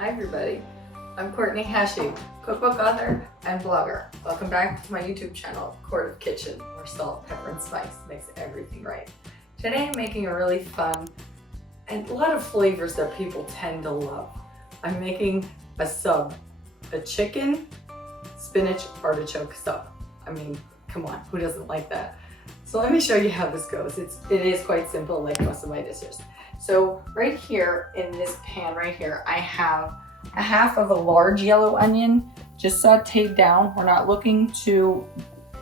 Hi everybody, I'm Courtney Hashi, cookbook author and blogger. Welcome back to my YouTube channel, Court of Kitchen, where salt, pepper, and spice makes everything right. Today I'm making a really fun and a lot of flavors that people tend to love. I'm making a sub, a chicken spinach artichoke sub. I mean, come on, who doesn't like that? So let me show you how this goes. It is quite simple, like most of my dishes. So right here in this pan right here, I have a half of a large yellow onion, just sauteed down. We're not looking to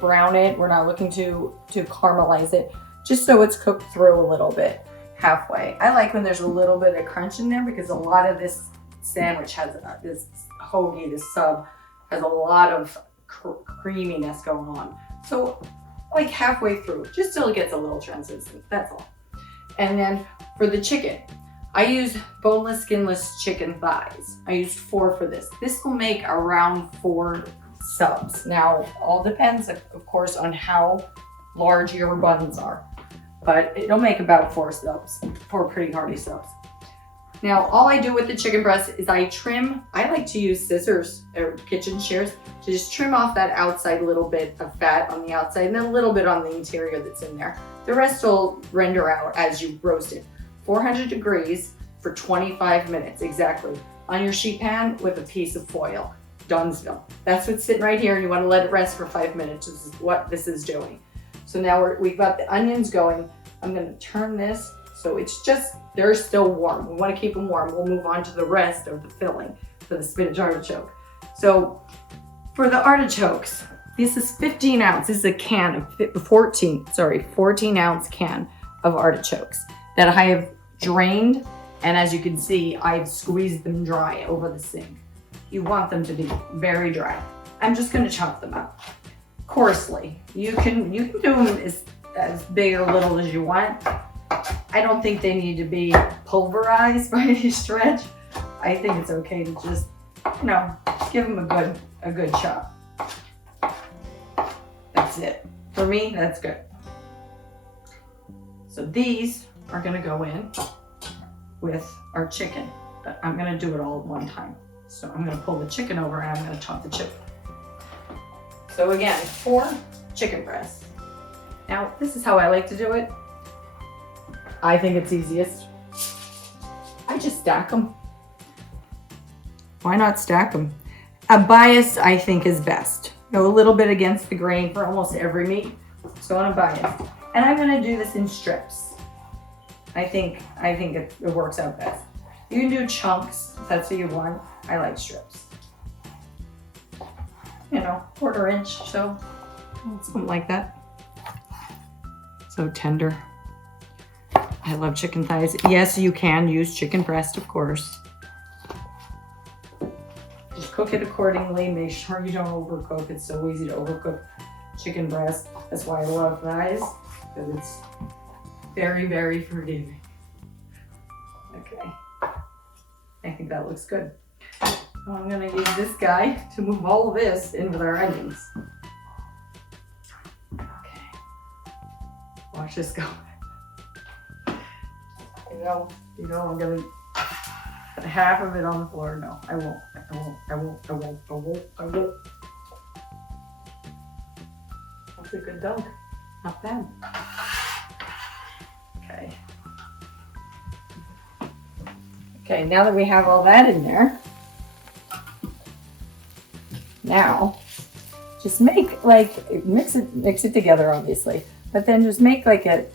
brown it. We're not looking to caramelize it, just so it's cooked through a little bit, halfway. I like when there's a little bit of crunch in there because a lot of this sandwich has, this hoagie, this sub, has a lot of creaminess going on. So like halfway through, just till it gets a little translucent, that's all. And then for the chicken, I use boneless, skinless chicken thighs. I used 4 for this. This will make around 4 subs. Now, all depends, of course, on how large your buns are, but it'll make about 4 subs, 4 pretty hearty subs. Now, all I do with the chicken breast is I trim. I like to use scissors or kitchen shears to just trim off that outside little bit of fat on the outside and then a little bit on the interior that's in there. The rest will render out as you roast it. 400 degrees for 25 minutes exactly on your sheet pan with a piece of foil. Donesville. That's what's sitting right here, and you want to let it rest for 5 minutes. This is what this is doing. So now we've got the onions going. I'm going to turn this so it's just, they're still warm. We want to keep them warm. We'll move on to the rest of the filling for the spinach artichoke. So for the artichokes, this is 15 ounce. This is a can of 14 ounce can of artichokes that I have drained. And as you can see, I've squeezed them dry over the sink. You want them to be very dry. I'm just going to chop them up coarsely. You can do them as big or little as you want. I don't think they need to be pulverized by any stretch. I think it's okay to just, give them a good chop. That's it. For me, that's good. So these are gonna go in with our chicken, but I'm gonna do it all at one time. So I'm gonna pull the chicken over and I'm gonna chop the chicken. So again, 4 chicken breasts. Now, this is how I like to do it. I think it's easiest. I just stack them. Why not stack them? A bias, I think, is best. A little bit against the grain for almost every meat. So on a bias. And I'm gonna do this in strips. I think it works out best. You can do chunks if that's what you want. I like strips. 1/4 inch, so something like that. So tender. I love chicken thighs. Yes, you can use chicken breast, of course. Just cook it accordingly. Make sure you don't overcook. It's so easy to overcook chicken breast. That's why I love thighs, because it's very, very forgiving. Okay, I think that looks good. Now I'm gonna use this guy to move all of this in with our onions. Okay, watch this go. I'm gonna put half of it on the floor. No, I won't. That's a good dunk. Not bad. Okay. Okay, now that we have all that in there, now just make mix it together, obviously, but then just make like a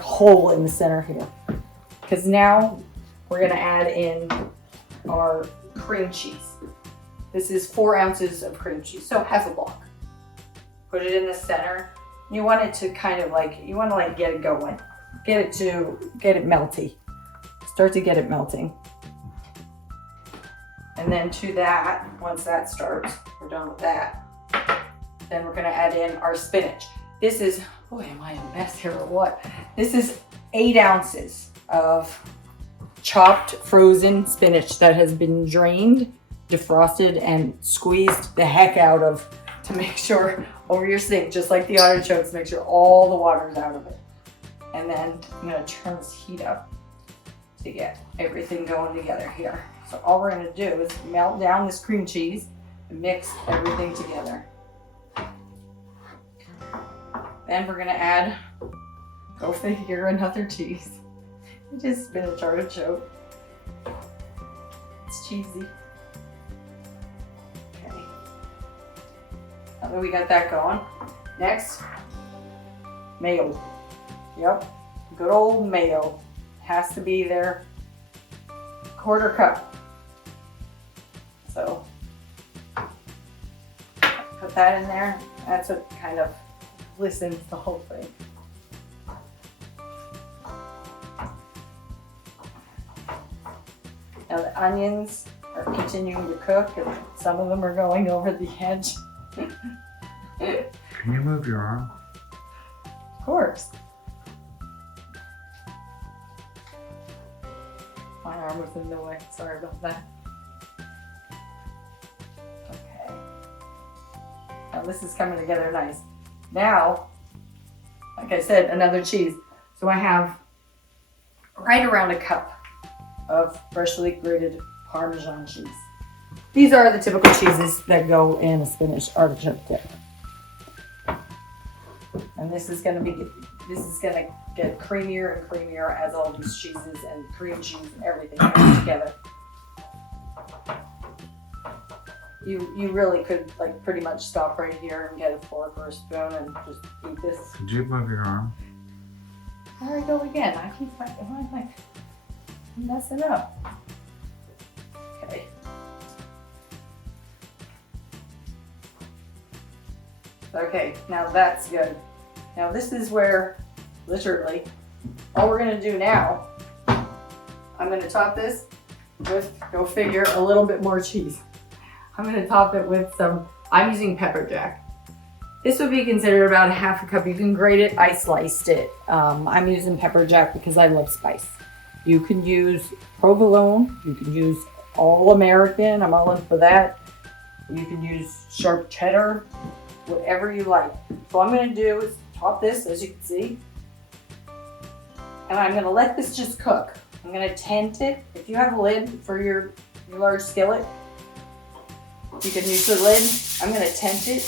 hole in the center here, because now we're going to add in our cream cheese. This is 4 ounces of cream cheese, so half a block. Put it in the center. You want it to kind of get it going, get it melty, start to get it melting. And then to that, once that starts, we're done with that. Then we're going to add in our spinach. This is, boy, am I a mess here or what? This is 8 ounces of chopped frozen spinach that has been drained, defrosted, and squeezed the heck out of to make sure over your sink, just like the artichokes, make sure all the water's out of it. And then I'm gonna turn this heat up to get everything going together here. So all we're gonna do is melt down this cream cheese and mix everything together. Then we're gonna add, go figure, another cheese. It is spinach artichoke. It's cheesy. Okay. Now that we got that going, next, mayo. Yep, good old mayo. Has to be there. 1/4 cup. So put that in there. That's what kind of listens the whole thing. Now the onions are continuing to cook, and some of them are going over the edge. Can you move your arm? Of course. My arm was in the way. Sorry about that. Okay. Now this is coming together nice. Now, like I said, another cheese. So I have right around a cup of freshly grated Parmesan cheese. These are the typical cheeses that go in a spinach artichoke dip. And this is gonna get creamier and creamier as all these cheeses and cream cheese and everything comes together. You really could like pretty much stop right here and get a fork or a spoon and just eat this. Could you move your arm? There I go again. I keep I'm messing up. Okay. Okay, now that's good. Now this is where, literally, all we're gonna do now, I'm gonna top this with, go figure, a little bit more cheese. I'm gonna top it with some, I'm using pepper jack. This would be considered about 1/2 cup. You can grate it, I sliced it. I'm using pepper jack because I love spice. You can use provolone, you can use all American, I'm all in for that. You can use sharp cheddar, whatever you like. So what I'm gonna do is top this, as you can see, and I'm gonna let this just cook. I'm gonna tent it. If you have a lid for your large skillet, you can use the lid. I'm gonna tent it.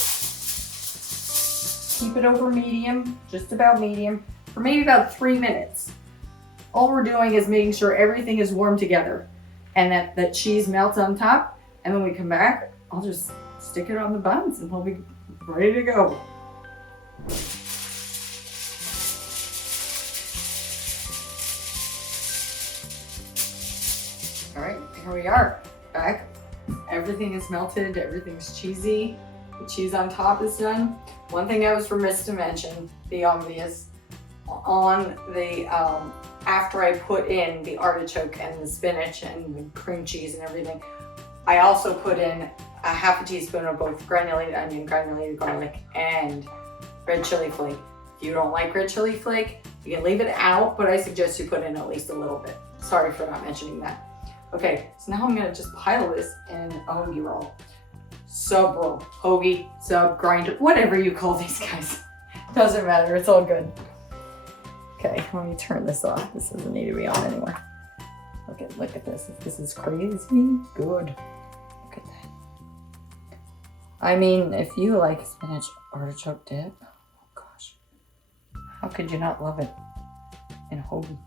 Keep it over medium, just about medium, for maybe about 3 minutes. All we're doing is making sure everything is warm together and that the cheese melts on top. And when we come back, I'll just stick it on the buns and we'll be ready to go. All right, here we are, back. Everything is melted, everything's cheesy. The cheese on top is done. One thing I was remiss to mention, the obvious, on the, after I put in the artichoke and the spinach and the cream cheese and everything, I also put in a 1/2 teaspoon of both granulated onion, granulated garlic, and red chili flake. If you don't like red chili flake, you can leave it out, but I suggest you put in at least a little bit. Sorry for not mentioning that. Okay, so now I'm gonna just pile this in a hoagie roll. Sub roll, hoagie, sub, grinder, whatever you call these guys. Doesn't matter, it's all good. Okay, let me turn this off. This doesn't need to be on anymore. Look at this. This is crazy good. Look at that. I mean, if you like spinach artichoke dip, oh gosh, how could you not love it in a hoagie?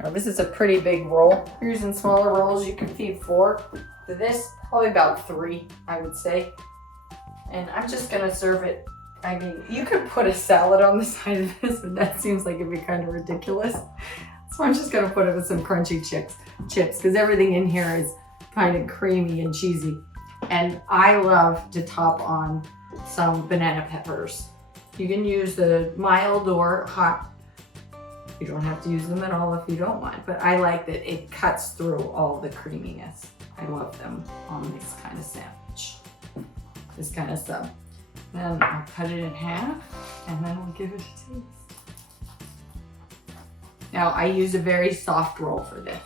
Now this is a pretty big roll. If you're using smaller rolls, you can feed 4. To this, probably about 3, I would say. And I'm just gonna serve it. I mean, you could put a salad on the side of this, but that seems like it'd be kind of ridiculous. So I'm just gonna put it with some crunchy chips, because everything in here is kind of creamy and cheesy. And I love to top on some banana peppers. You can use the mild or hot. You don't have to use them at all if you don't want, but I like that it cuts through all the creaminess. I love them on this kind of sandwich, this kind of stuff. Then I'll cut it in half and then I'll give it a taste. Now I use a very soft roll for this.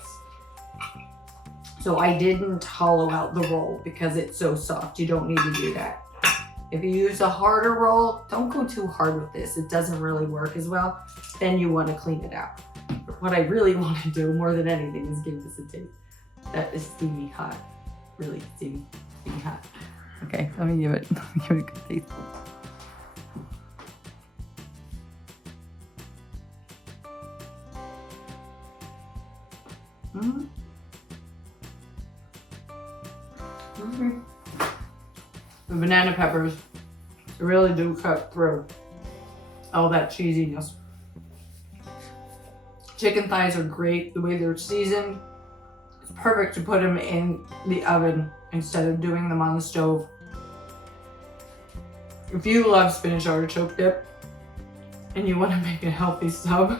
So I didn't hollow out the roll because it's so soft. You don't need to do that. If you use a harder roll, don't go too hard with this. It doesn't really work as well. Then you want to clean it out. what I really want to do more than anything is give this a taste. That is steamy hot. Really steamy hot. Okay, let me give it a good taste. Mm-hmm. Mm-hmm. The banana peppers really do cut through all that cheesiness. Chicken thighs are great. The way they're seasoned, it's perfect to put them in the oven instead of doing them on the stove. If you love spinach artichoke dip and you want to make a healthy sub,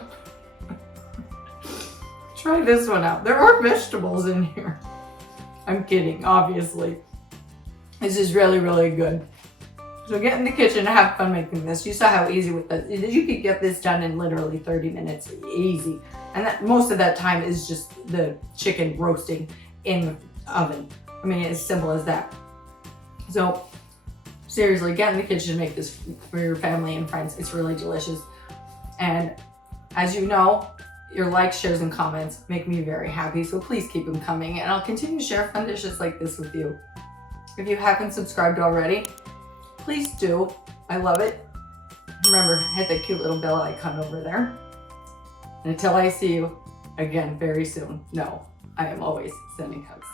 try this one out. There are vegetables in here. I'm kidding, obviously. This is really, really good. So get in the kitchen and have fun making this. You saw how easy with this. You could get this done in literally 30 minutes, easy. And that, most of that time is just the chicken roasting in the oven. I mean, it's as simple as that. So seriously, get in the kitchen and make this for your family and friends. It's really delicious. And as you know, your likes, shares, and comments make me very happy. So please keep them coming, and I'll continue to share fun dishes like this with you. If you haven't subscribed already, please do. I love it. Remember, hit the cute little bell icon over there. And until I see you again very soon, know I am always sending hugs.